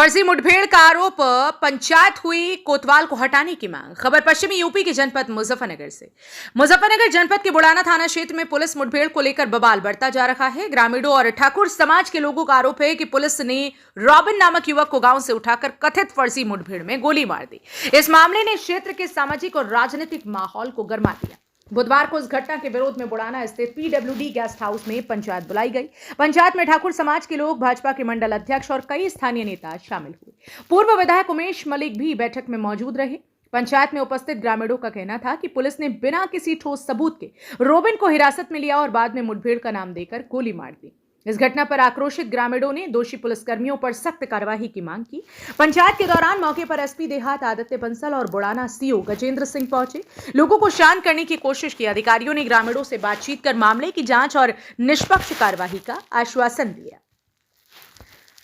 फर्जी मुठभेड़ का आरोप, पंचायत हुई, कोतवाल को हटाने की मांग। खबर पश्चिमी यूपी के जनपद मुजफ्फरनगर से। मुजफ्फरनगर जनपद के बुढ़ाना थाना क्षेत्र में पुलिस मुठभेड़ को लेकर बवाल बढ़ता जा रहा है। ग्रामीणों और ठाकुर समाज के लोगों का आरोप है कि पुलिस ने रॉबिन नामक युवक को गांव से उठाकर कथित फर्जी मुठभेड़ में गोली मार दी। इस मामले ने क्षेत्र के सामाजिक और राजनीतिक माहौल को गर्मा दिया। बुधवार को इस घटना के विरोध में बुढ़ाना स्थित पीडब्ल्यूडी गेस्ट हाउस में पंचायत बुलाई गई। पंचायत में ठाकुर समाज के लोग, भाजपा के मंडल अध्यक्ष और कई स्थानीय नेता शामिल हुए। पूर्व विधायक उमेश मलिक भी बैठक में मौजूद रहे। पंचायत में उपस्थित ग्रामीणों का कहना था कि पुलिस ने बिना किसी ठोस सबूत के रॉबिन को हिरासत में लिया और बाद में मुठभेड़ का नाम देकर गोली मार दी। इस घटना पर आक्रोशित ग्रामीणों ने दोषी पुलिसकर्मियों पर सख्त कार्रवाई की मांग की। पंचायत के दौरान मौके पर एसपी देहात आदित्य बंसल और बुढ़ाना सीओ गजेंद्र सिंह पहुंचे। लोगों को शांत करने की कोशिश की। अधिकारियों ने ग्रामीणों से बातचीत कर मामले की जांच और निष्पक्ष कार्रवाई का आश्वासन दिया।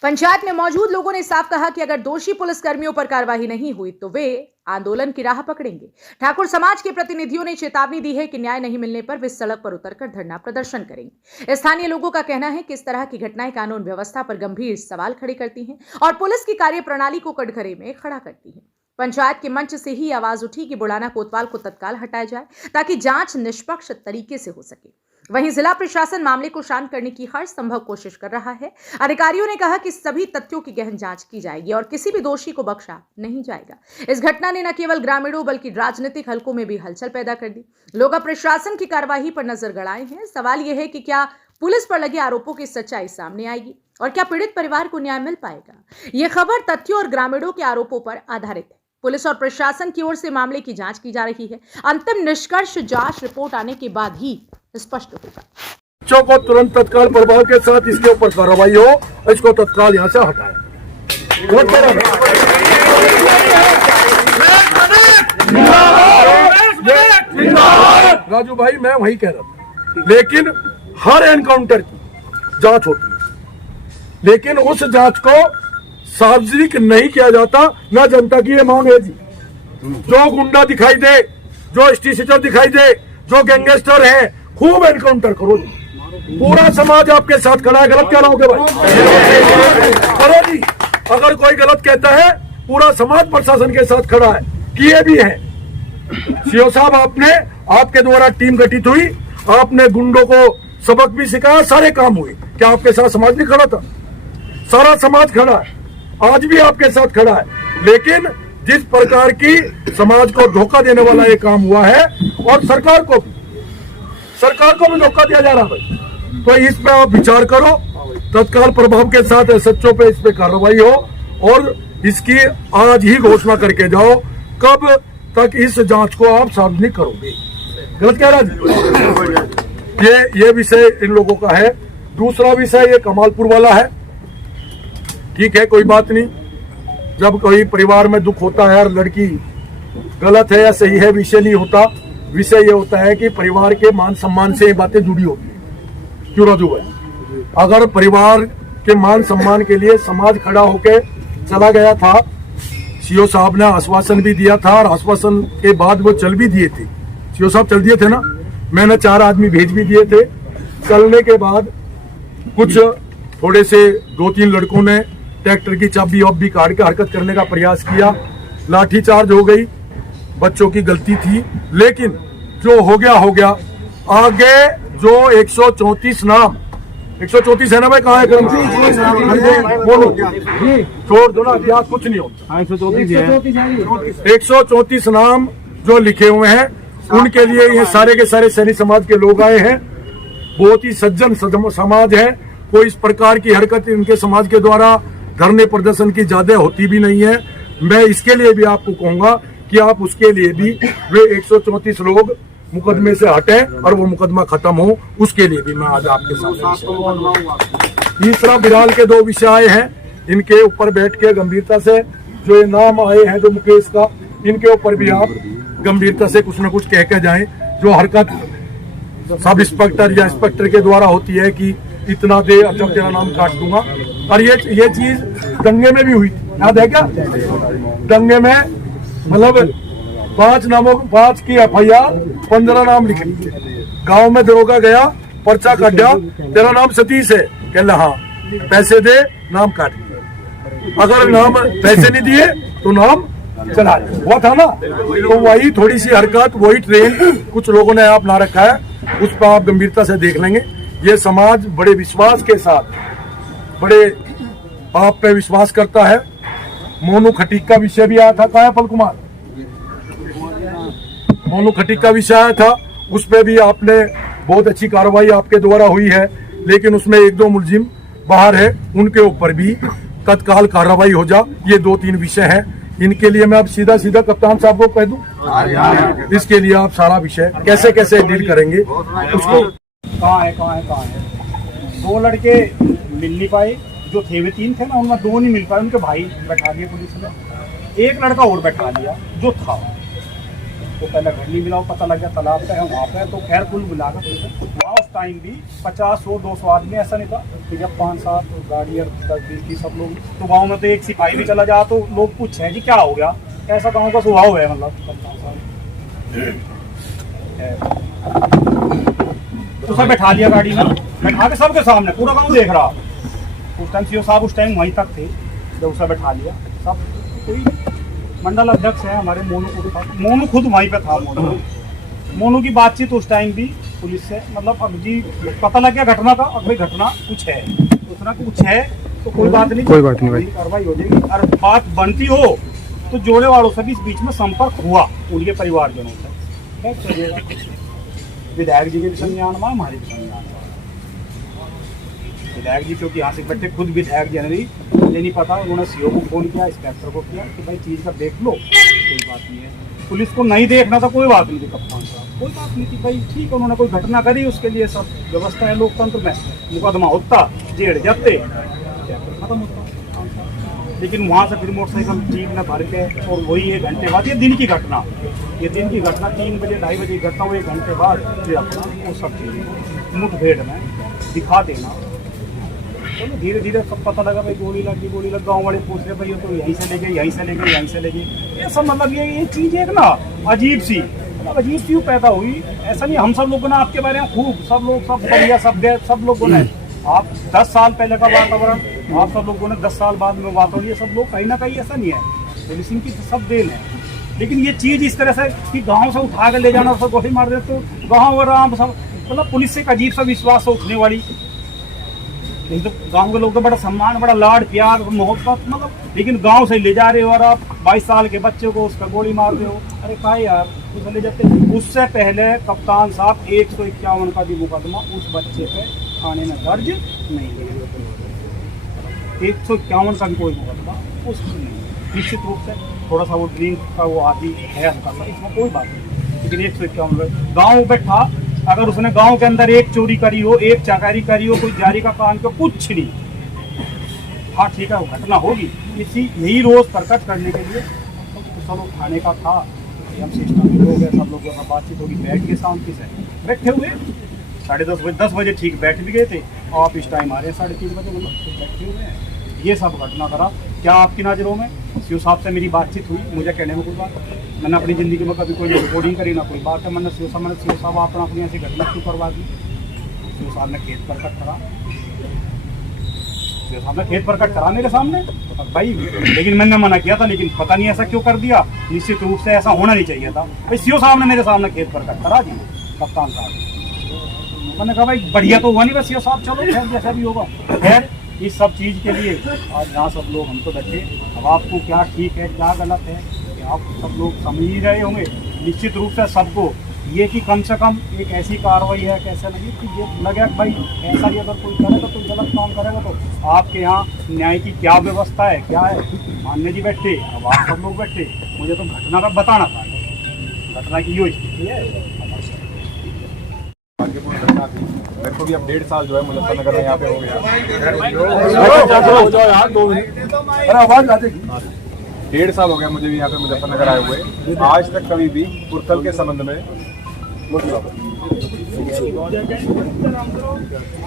पंचायत में मौजूद लोगों ने साफ कहा कि अगर दोषी पुलिसकर्मियों पर कार्रवाई नहीं हुई तो वे आंदोलन की राह पकड़ेंगे। ठाकुर समाज के प्रतिनिधियों ने चेतावनी दी है कि न्याय नहीं मिलने पर वे सड़क पर उतरकर धरना प्रदर्शन करेंगे। स्थानीय लोगों का कहना है कि इस तरह की घटनाएं कानून व्यवस्था पर गंभीर सवाल खड़े करती हैं और पुलिस की कार्यप्रणाली को कटघरे में खड़ा करती हैं। पंचायत के मंच से ही आवाज उठी कि बुढ़ाना कोतवाल को तत्काल हटाया जाए ताकि जांच निष्पक्ष तरीके से हो सके। वहीं जिला प्रशासन मामले को शांत करने की हर संभव कोशिश कर रहा है। अधिकारियों ने कहा कि सभी तथ्यों की गहन जांच की जाएगी और किसी भी दोषी को बख्शा नहीं जाएगा। इस घटना ने न केवल ग्रामीणों बल्कि राजनीतिक हलकों में भी हलचल पैदा कर दी। लोग अब प्रशासन की कार्रवाई पर नजर गड़ाए हैं। सवाल यह है कि क्या पुलिस पर लगे आरोपों की सच्चाई सामने आएगी और क्या पीड़ित परिवार को न्याय मिल पाएगा। यह खबर तथ्यों और ग्रामीणों के आरोपों पर आधारित है। पुलिस और प्रशासन की ओर से मामले की जांच की जा रही है। अंतिम निष्कर्ष जांच रिपोर्ट आने के बाद ही स्पष्ट होगा। बच्चों को तुरंत तत्काल प्रभाव के साथ इसके ऊपर कार्रवाई हो, इसको तत्काल यहाँ से हटाएं। राजू भाई, मैं वही कह रहा था, लेकिन हर एनकाउंटर की जांच होती है, लेकिन उस जांच को सार्वजनिक नहीं किया जाता। ना जनता की ये मांग है जी, जो गुंडा दिखाई दे, जो स्टीसीटर दिखाई दे, जो गैंगस्टर है, खूब एनकाउंटर करो जी। पूरा समाज आपके साथ खड़ा है। गलत कह रहा हूं क्या भाई? करो जी। अगर कोई गलत कहता है, पूरा समाज प्रशासन के साथ खड़ा है। किए भी है सीओ साहब, आपके द्वारा टीम गठित हुई, आपने गुंडों को सबक भी सिखाया, सारे काम हुए। क्या आपके साथ समाज नहीं खड़ा था? सारा समाज खड़ा है, आज भी आपके साथ खड़ा है। लेकिन जिस प्रकार की समाज को धोखा देने वाला ये काम हुआ है और सरकार को भी धोखा दिया जा रहा है, तो इस पे आप विचार करो। तत्काल प्रभाव के साथ एसएचओ पे इस पे कार्रवाई हो और इसकी आज ही घोषणा करके जाओ कब तक इस जांच को आप सार्वजनिक करोगे। गलत कह रहा जी। ये विषय इन लोगों का है। दूसरा विषय ये कमालपुर वाला है। ठीक है, कोई बात नहीं। जब कोई परिवार में दुख होता है और लड़की गलत है या सही है, विषय नहीं होता। विषय ये होता है कि परिवार के मान सम्मान से ये बातें जुड़ी होती है। क्यों राजू भाई? अगर परिवार के मान सम्मान के लिए समाज खड़ा होके चला गया था, सीओ साहब ने आश्वासन भी दिया था और आश्वासन के बाद वो चल भी दिए थे। सीओ साहब चल दिए थे ना, मैंने 4 आदमी भेज भी दिए थे। चलने के बाद कुछ थोड़े से 2-3 लड़कों ने ट्रैक्टर की चाबी भी काट के हरकत करने का प्रयास किया। लाठीचार्ज हो गई। बच्चों की गलती थी, लेकिन जो हो गया। आगे जो 134 नाम, 134 है ना भाई? कहाँ है बोलो, छोड़ दो ना, इतिहास कुछ नहीं होता। 134 नाम जो लिखे हुए हैं, उनके लिए ये सारे के सारे सैनी समाज के लोग आए हैं। बहुत ही सज्जन समाज है। कोई इस प्रकार की हरकत इनके समाज के द्वारा धरने प्रदर्शन की ज्यादा होती भी नहीं है। मैं इसके लिए भी आपको कहूंगा कि आप उसके लिए भी वे 134 लोग मुकदमे से हटें और वो मुकदमा खत्म हो, उसके लिए भी मैं आज आपके साथ। तीसरा, बिराल के 2 विषय आए हैं। इनके ऊपर बैठ के गंभीरता से जो ये नाम आए हैं, जो मुकेश का, इनके ऊपर भी आप गंभीरता से कुछ न कुछ कह के जाएं। जो हरकत सब इंस्पेक्टर या इंस्पेक्टर के द्वारा होती है कि इतना दे, जब तेरा नाम काट दूंगा, और ये चीज दंगे में भी हुई, याद है क्या? दंगे में मतलब 5 की FIR, 15 नाम लिखे। गांव में दरोगा गया, पर्चा काटा, तेरा नाम सतीश है, कह हाँ, पैसे दे, नाम काट। अगर नाम पैसे नहीं दिए तो नाम चला हुआ था ना। तो वही थोड़ी सी हरकत, वही ट्रेंड कुछ लोगों ने आप ला रखा है, उस पर आप गंभीरता से देख लेंगे। ये समाज बड़े विश्वास के साथ, बड़े आप पे विश्वास करता है। मोनू खटीक का विषय भी आया था, कहा है पल कुमार, मोनू खटीक का विषय आया था, उस पे भी आपने बहुत अच्छी कार्रवाई आपके द्वारा हुई है, लेकिन उसमें 1-2 मुलजिम बाहर है, उनके ऊपर भी तत्काल कार्रवाई हो जा। ये 2-3 विषय हैं, इनके लिए मैं अब सीधा सीधा कप्तान साहब को कह दूं, इसके लिए आप सारा विषय कैसे कैसे डील करेंगे उसको। कहाँ है 2 लड़के मिल नहीं पाए, जो थे वे 3 थे ना, उनमें 2 नहीं मिल पाए, उनके भाई बैठा दिए पुलिस ने। एक लड़का और बैठा लिया जो था, तो पहले घर नहीं मिला, पता लग गया तालाब पे है, वहाँ पे। तो खैर कुल मिलाकर वहाँ उस टाइम भी 50, 100, 200 आदमी, ऐसा नहीं था कि जब 5-7 गाड़ी और 10-20 सब लोग। तो गाँव में तो एक सिपाही भी चला जा तो लोग पूछे कि क्या हो गया, ऐसा गाँव का स्वभाव है। मतलब तो सब बैठा लिया गाड़ी में, बैठा के सबके सामने पूरा गाँव देख रहा। उस टाइम सीओ साहब उस टाइम वहीं तक थे जब उसे बैठा लिया। सब कोई मंडल अध्यक्ष है हमारे, मोनू खुद वहीं पे था। मोनू की बातचीत उस टाइम भी पुलिस से, मतलब अब जी पता लग गया घटना का, अब भाई घटना कुछ है, उतना कुछ है तो कोई बात नहीं भाई, कार्रवाई हो जाएगी। और बात बनती हो तो जोड़े वालों से भी इस बीच में संपर्क हुआ, उनके परिवारजनों से। विधायक जी के भी संज्ञान में, हमारे भी संज्ञान में। विधायक जी क्योंकि यहाँ से बैठे, खुद विधायक जनरली मुझे नहीं पता, उन्होंने सीओ को फोन किया, इंस्पेक्टर को किया कि भाई चीज़ का देख लो, कोई बात नहीं है। पुलिस को नहीं देखना था, कोई बात नहीं थी कप्तान साहब, कोई बात नहीं थी भाई, ठीक है उन्होंने कोई घटना करी, उसके लिए सब व्यवस्था है लोकतंत्र में, मुकदमा होता, जेल जाते, खत्म होता। लेकिन वहाँ से फिर मोटरसाइकिल जीप में भर के, और वही 1 घंटे बाद, ये दिन की घटना, 3 बजे 2:30 बजे घटना हुई, 1 घंटे बाद फिर अपना वो सब चीज़ें मुठभेड़ में दिखा देना। चलो धीरे धीरे सब पता लगा भाई गोली लग, गाँव वाले पूछ रहे भाई तो यहीं से ले गए, यहीं से ले गए। ये सब मतलब ये चीज़ एक ना अजीब सी क्यों पैदा हुई, ऐसा नहीं। हम सब लोगों ने आपके बारे में खूब, सब लोग सब बढ़िया, सब गए, सब लोगों ने, आप 10 साल पहले का वातावरण, आप सब लोगों ने 10 साल बाद में बात हो रही है, सब लोग कहीं ना कहीं, ऐसा नहीं है, पुलिसिंग की सब देन है। लेकिन ये चीज़ इस तरह से कि गाँव से उठा कर ले जाना, सब गोली मार दे, तो गाँव और आम सब, मतलब पुलिस से एक अजीब सा विश्वास से उठने वाली। नहीं तो गांव के लोग तो बड़ा सम्मान, बड़ा लाड प्यार मोहब्बत, मतलब, लेकिन गांव से ले जा रहे हो और आप 22 साल के बच्चे को उसका गोली मार रहे हो, अरे कहा यार उसे ले जाते। उससे पहले कप्तान साहब 151 का भी मुकदमा उस बच्चे पे थाने में दर्ज नहीं हुआ, 151 का भी कोई मुकदमा उस निश्चित रूप से थोड़ा सा वो ड्रिंक का वो आदि है हल्का सा, इसमें कोई बात नहीं। लेकिन 151 गाँव बैठा, अगर उसने गांव के अंदर एक चोरी करी हो, एक चाकारी करी हो, कोई जारी का काम को कुछ नहीं, हाँ ठीक है वो घटना होगी, यही रोज प्रकट करने के लिए सब लोग खाने का था, हम सिस्टम के लोग हैं, सब लोगों का बातचीत होगी, बैठ के शांति से बैठे हुए 10:30 बजे ठीक बैठ भी गए थे, आप इस टाइम आ रहे हैं 3:30 बजे, मतलब बैठे हुए हैं। ये सब घटना करा क्या आपकी नज़रों में? सीओ साहब से मेरी बातचीत हुई, मुझे कहने में कोई बात, मैंने अपनी ज़िंदगी में कभी कोई रिकॉर्डिंग करी ना कोई बात है। मैंने सीओ साहब आपने अपनी ऐसी घटना क्यों करवा दी? सीओ साहब ने खेत प्रकट करा, सीओ साहब ने खेत प्रकट करा मेरे सामने भाई, लेकिन मैंने मना किया था, लेकिन पता नहीं ऐसा क्यों कर दिया। निश्चित रूप से ऐसा होना नहीं चाहिए था भाई। सीओ साहब ने मेरे सामने खेत प्रकट करा दी, कप्तान साहब, मैंने कहा भाई बढ़िया तो हुआ नहीं बस सीओ साहब, चलो खैर जैसा भी होगा। खैर इस सब चीज़ के लिए आज यहाँ सब लोग हम तो बैठे, अब आपको क्या ठीक है क्या गलत है कि आप सब लोग समझ ही रहे होंगे निश्चित रूप से सबको, ये कि कम से कम एक ऐसी कार्रवाई है कैसे लगी कि ये लगे भाई ऐसा ही अगर कोई करेगा, कोई गलत काम करेगा तो आपके यहाँ न्याय की क्या व्यवस्था है, क्या है। मान्य जी बैठे, अब आप सब लोग बैठे, मुझे तो घटना का बताना था, घटना की यो स्थिति है। मेरे को भी अब 1.5 साल जो है मुजफ्फरनगर में यहाँ पे हो गया। आवाज आ जाएगी। 1.5 साल हो गया मुझे भी यहाँ पे मुजफ्फरनगर आए हुए। आज तक कभी भी पुरतल के संबंध में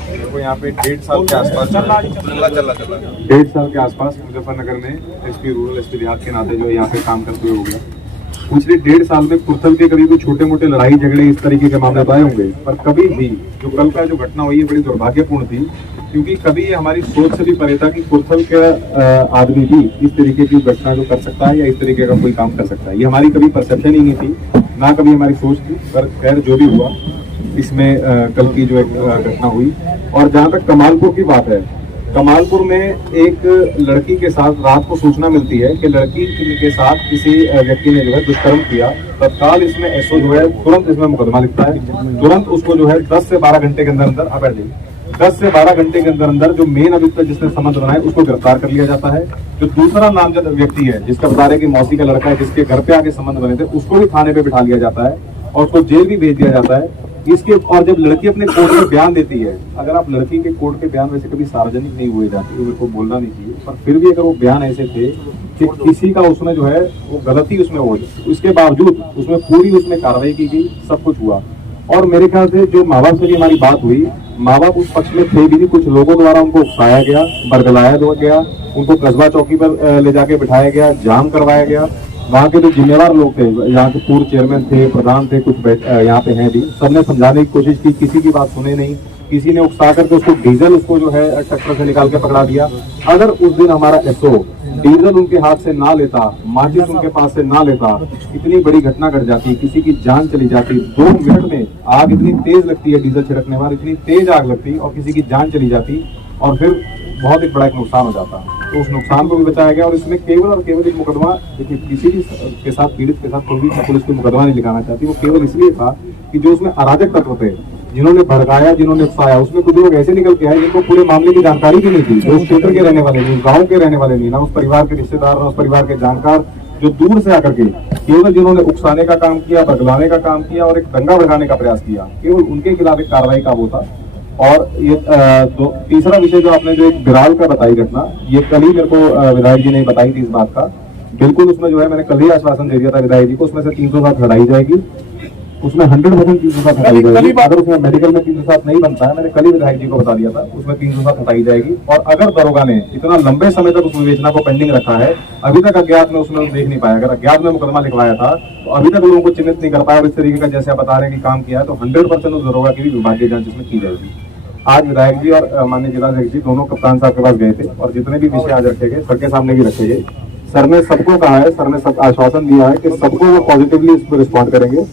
देखो यहाँ पे 1.5 साल के आसपास 1.5 साल के आसपास मुजफ्फरनगर में एसपी रूरल एसपी देहात के नाते जो है यहाँ पे काम करते हुए हो गया। पिछले 1.5 साल में पुरतल के कभी कोई छोटे मोटे लड़ाई झगड़े इस तरीके के मामले आए होंगे, पर कभी भी जो कल का जो घटना हुई है बड़ी दुर्भाग्यपूर्ण थी। क्योंकि कभी ये हमारी सोच से भी परे था कि कुर्थल का आदमी भी इस तरीके की घटना जो कर सकता है या इस तरीके का कोई काम कर सकता है। ये हमारी कभी परसेप्शन ही नहीं थी, ना कभी हमारी सोच थी। पर खैर जो भी हुआ इसमें कल की जो एक घटना हुई। और जहाँ तक कमालपुर की बात है, कमालपुर में एक लड़की के साथ रात को सूचना मिलती है कि लड़की के साथ किसी व्यक्ति ने जो है दुष्कर्म किया। तत्काल इसमें एसओ जो है तुरंत इसमें मुकदमा लिखता है, तुरंत उसको जो है 10 से 12 घंटे के अंदर अंदर 10 से 12 घंटे के अंदर अंदर जो मेन अभियुक्त जिसने संबंध बनाए उसको गिरफ्तार कर लिया जाता है। जो दूसरा नामजद व्यक्ति है जिसका बता रहे कि मौसी का लड़का है, जिसके घर पे आके संबंध बने थे, उसको भी थाने पे बिठा लिया जाता है और उसको जेल भी भेज दिया जाता है। इसके और जब लड़की अपने कोर्ट में बयान देती है, अगर आप लड़की के कोर्ट के बयान वैसे कभी सार्वजनिक नहीं हुए जाते, मेरे को बोलना नहीं चाहिए, पर फिर भी अगर वो बयान ऐसे थे कि किसी का उसमें जो है वो गलती उसमें हो, उसके बावजूद उसमें पूरी उसमें कार्रवाई की गई, सब कुछ हुआ। और मेरे ख्याल से जो माँ बाप से भी हमारी बात हुई, माँ बाप उस पक्ष में थे भी नहीं, कुछ लोगों द्वारा उनको उकसाया गया, बरगलाया गया, उनको कस्बा चौकी पर ले जाके बिठाया गया, जाम करवाया गया। वहाँ के जो जिम्मेवार लोग थे, यहाँ के पूर्व चेयरमैन थे, प्रधान थे, कुछ यहाँ पे हैं भी, सबने समझाने की कोशिश की, किसी की बात सुने नहीं। किसी ने उकसा करके उसको डीजल उसको जो है ट्रैक्टर से निकाल के पकड़ा दिया। अगर उस दिन हमारा एसओ डीजल उनके हाथ से ना लेता, माचिस उनके पास से ना लेता, इतनी बड़ी घटना घट जाती, किसी की जान चली जाती। 2 मिनट में आग इतनी तेज लगती है, डीजल छिड़कने वाली इतनी तेज आग लगती और किसी की जान चली जाती और फिर बहुत एक बड़ा एक नुकसान हो जाता। तो उस नुकसान को भी बचाया गया। और इसमें केवल और केवल एक मुकदमा, देखिए किसी भी के साथ पीड़ित के साथ कोई भी पुलिस को मुकदमा नहीं लिखाना चाहती, वो केवल इसलिए था कि जो उसमें अराजक तत्व थे, जिन्होंने भड़काया, जिन्होंने उकसाया, उसमें कुछ लोग ऐसे निकल के आए जिनको पूरे मामले की जानकारी भी नहीं थी, जो उस क्षेत्र के रहने वाले नहीं, गाँव के रहने वाले नहीं, ना उस परिवार के रिश्तेदार, ना उस परिवार के जानकार, जो दूर से आकर के केवल जिन्होंने उकसाने का काम किया, बरगलाने का काम किया और एक दंगा भड़काने का प्रयास किया, केवल उनके खिलाफ एक कार्रवाई का वो था। और ये तीसरा विषय जो आपने जो एक बिराल का बताई घटना, ये कल ही मेरे को विधायक जी ने बताई थी इस बात का। बिल्कुल उसमें जो है मैंने कल ही आश्वासन दे दिया था विधायक जी को, उसमें से 307 हटाई जाएगी, उसमें 100% 307 हटाई जाएगी। अगर उसमें मेडिकल में 307 नहीं बनता है, मैंने कल ही विधायक जी को बता दिया था, उसमें 307 हटाई जाएगी। और अगर दरोगा ने इतना लंबे समय तक उस विवेचना को पेंडिंग रखा है, अभी तक अज्ञात में उसमें देख नहीं पाया, अगर अज्ञात में मुकदमा लिखवाया था तो अभी तक लोगों को चिन्हित नहीं कर पाया और इस तरीके का जैसे आप बता रहे हैं कि काम किया है, तो 100% उस दरोगा की भी विभागीय जांच इसमें की जाएगी। आज विधायक जी और माननीय जिलाध्यक्ष जी दोनों कप्तान साहब के पास गए थे और जितने भी विषय आज रखे गए सर के सामने भी रखे गए। सर ने सबको कहा है, सर ने सब आश्वासन दिया है कि सबको वो पॉजिटिवली इस पर रिस्पॉन्ड करेंगे,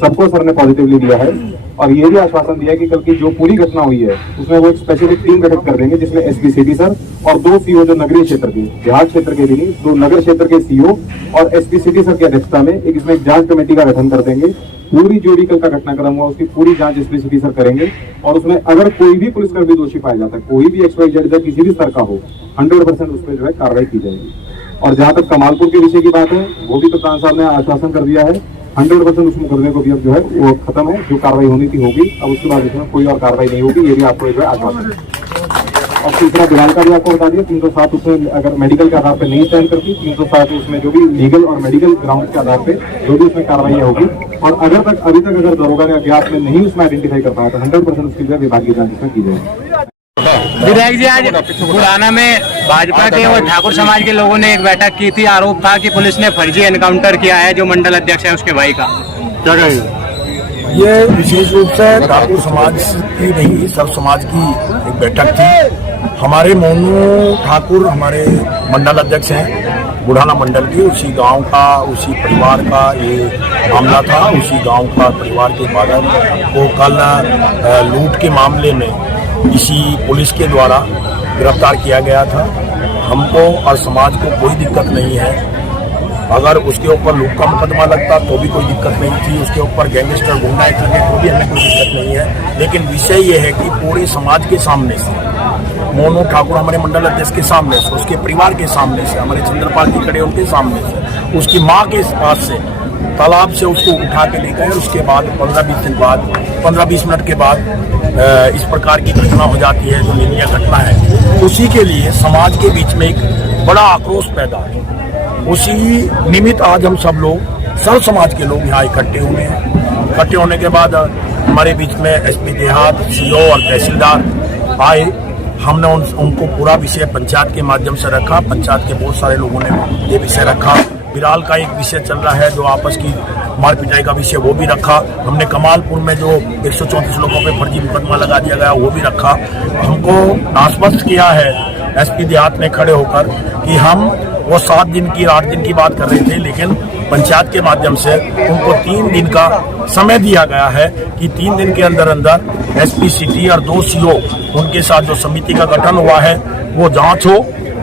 सबको सर ने पॉजिटिवली दिया है। और ये भी आश्वासन दिया है कि कल की जो पूरी घटना हुई है उसमें वो एक स्पेसिफिक टीम गठित कर देंगे, जिसमें एसपी सिटी सर और 2 सीओ जो नगरीय क्षेत्र के, देहात क्षेत्र के भी नहीं, 2 नगर क्षेत्र के सीओ और एसपी सिटी सर की अध्यक्षता में एक इसमें जांच कमेटी का गठन कर देंगे। पूरी जो भी कल का घटनाक्रम हुआ उसकी पूरी जांच एसपी सिटी सर करेंगे और उसमें अगर कोई भी पुलिसकर्मी दोषी पाया जाता है, कोई भी XYZ किसी भी स्तर का हो, 100% उसमें जो है कार्रवाई की जाएगी। और जहां तक कमालपुर के विषय की बात है, वो भी कप्तान साहब ने आश्वासन कर दिया है, 100% उस मुकदमे को भी अब जो है वो खत्म है, जो कार्रवाई होनी थी होगी, अब उसके बाद इसमें कोई और कार्रवाई नहीं होगी, ये भी आपको जो है आश्वासन। और तीसरा बिलाल का भी आपको बता दिया, 307 उसमें अगर मेडिकल के आधार पर नहीं स्टैंड करती, 307 उसमें जो भी लीगल और मेडिकल ग्राउंड के आधार पर जो भी उसमें कार्रवाई होगी। और अभी तक अगर दरोगा ने अज्ञात में नहीं उसमें आइडेंटिफाई कर पाया तो 100% उसकी जो है विभागीय जांच इसमें की जाएगी। विधायक जी, आज बुढ़ाना में भाजपा के और ठाकुर समाज के लोगों ने एक बैठक की थी, आरोप था कि पुलिस ने फर्जी एनकाउंटर किया है जो मंडल अध्यक्ष है उसके भाई का, क्या कहेंगे? ये विशेष रूप से ठाकुर समाज की नहीं, सब समाज की एक बैठक थी। हमारे मोनू ठाकुर हमारे मंडल अध्यक्ष हैं बुढ़ाना मंडल के, उसी गांव का, उसी परिवार का ये मामला था। उसी गांव का परिवार के बालक को कल लूट के मामले में इसी पुलिस के द्वारा गिरफ्तार किया गया था। हमको और समाज को कोई दिक्कत नहीं है, अगर उसके ऊपर लूट का मुकदमा लगता तो भी कोई दिक्कत नहीं थी, उसके ऊपर गैंगस्टर गुंडा एक्ट लगे तो भी हमें कोई दिक्कत नहीं है। लेकिन विषय ये है कि पूरे समाज के सामने से, मोनू ठाकुर हमारे मंडल अध्यक्ष के सामने से, उसके परिवार के सामने से, हमारे चंद्रपाल जी खड़े उनके सामने से, उसकी माँ के पास से, तालाब से उसको उठा के ले गए। उसके बाद 15-20 मिनट के बाद इस प्रकार की घटना हो जाती है जो निंदनीय घटना है। उसी के लिए समाज के बीच में एक बड़ा आक्रोश पैदा है। उसी निमित्त आज हम सब लोग, सर्व समाज के लोग यहाँ इकट्ठे हुए हैं। इकट्ठे होने के बाद हमारे बीच में एसपी देहात, सीओ और तहसीलदार आए। हमने उनको पूरा विषय पंचायत के माध्यम से रखा, पंचायत के बहुत सारे लोगों ने ये विषय रखा। बिराल का एक विषय चल रहा है जो आपस की मार पिटाई का विषय, वो भी रखा हमने। कमालपुर में जो 134 लोगों पे फर्जी मुकदमा लगा दिया गया वो भी रखा। हमको आश्वस्त किया है एसपी देहात ने खड़े होकर कि हम वो 7 दिन की 8 दिन की बात कर रहे थे, लेकिन पंचायत के माध्यम से उनको 3 दिन का समय दिया गया है कि 3 दिन के अंदर अंदर एसपी सिटी और 2 सीओ उनके साथ जो समिति का गठन हुआ है वो जांच हो,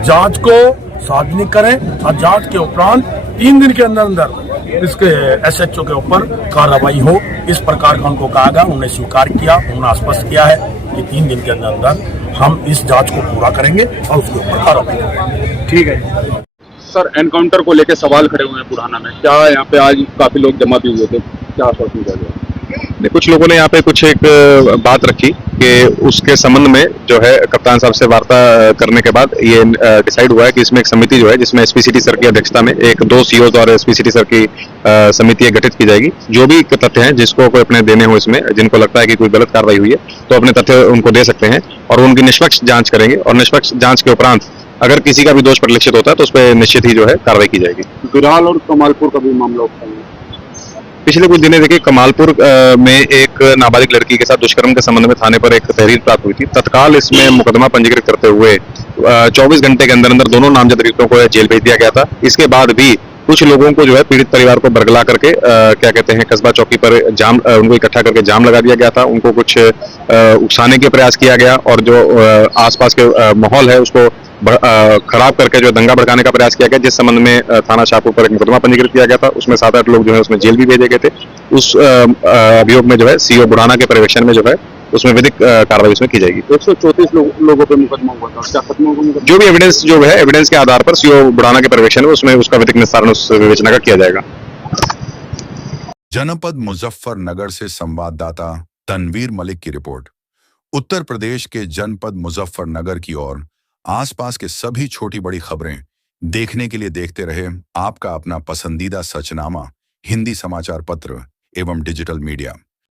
जांच को सार्वजनिक करें और जांच के उपरांत 3 दिन के अंदर अंदर इसके एसएचओ के ऊपर कार्रवाई हो, इस प्रकार का उनको कहा गया। उन्होंने स्वीकार किया, उन्होंने आश्वस्त किया है कि 3 दिन के अंदर अंदर हम इस जांच को पूरा करेंगे और उसके ऊपर कार्रवाई करेंगे। ठीक है सर, एनकाउंटर को लेकर सवाल खड़े हुए हैं बुढ़ाना में, क्या यहाँ पे आज काफी लोग जमा भी हुए थे, क्या आश्वासन दिया गया? कुछ लोगों ने यहाँ पे कुछ एक बात रखी कि उसके संबंध में जो है कप्तान साहब से वार्ता करने के बाद ये डिसाइड हुआ है कि इसमें एक समिति जो है जिसमें एसपी सिटी सर की अध्यक्षता में 2 सीओज और एसपी सिटी सर की समिति गठित की जाएगी। जो भी तथ्य हैं जिसको कोई अपने देने हो, इसमें जिनको लगता है कि कोई गलत कार्रवाई हुई है तो अपने तथ्य उनको दे सकते हैं और उनकी निष्पक्ष जांच करेंगे और निष्पक्ष जांच के उपरांत अगर किसी का भी दोष परिलक्षित होता है तो उस पर निश्चित ही जो है कार्रवाई की जाएगी। बिराल और कमालपुर का भी मामला उठा है। पिछले कुछ दिनों देखिए कमालपुर में एक नाबालिग लड़की के साथ दुष्कर्म के संबंध में थाने पर एक तहरीर प्राप्त हुई थी। तत्काल इसमें मुकदमा पंजीकृत करते हुए 24 घंटे के अंदर अंदर दोनों नामजद अभियुक्तों को जेल भेज दिया गया था। इसके बाद भी कुछ लोगों को जो है पीड़ित परिवार को बरगला करके क्या कहते हैं कस्बा चौकी पर जाम उनको इकट्ठा करके जाम लगा दिया गया था। उनको कुछ उकसाने के प्रयास किया गया और जो आसपास के माहौल है उसको खराब करके जो दंगा भड़काने का प्रयास किया गया, जिस संबंध में थाना शाहपुर पर एक मुकदमा पंजीकृत किया गया था। उसमें 7-8 लोग जो है उसमें जेल भी भेजे गए थे। उस अभियोग में जो है सीओ बुढ़ाना के पर्यवेक्षण में जो है उसमें विधिक कार्रवाई उसमें की जाएगी। 134 लोगों पे मुकदमा हुआ था, क्या खत्म हो गया? जो भी एविडेंस जो है एविडेंस के आधार पर सीओ बुढ़ाना के पर्यवेक्षण में उसमें उसका विधिक निस्तारण उस विवेचना का किया जाएगा। जनपद मुजफ्फरनगर से संवाददाता तनवीर मलिक की रिपोर्ट। उत्तर प्रदेश के जनपद मुजफ्फरनगर की ओर आसपास के सभी छोटी बड़ी खबरें देखने के लिए देखते रहे आपका अपना पसंदीदा सचनामा हिंदी समाचार पत्र एवं डिजिटल मीडिया।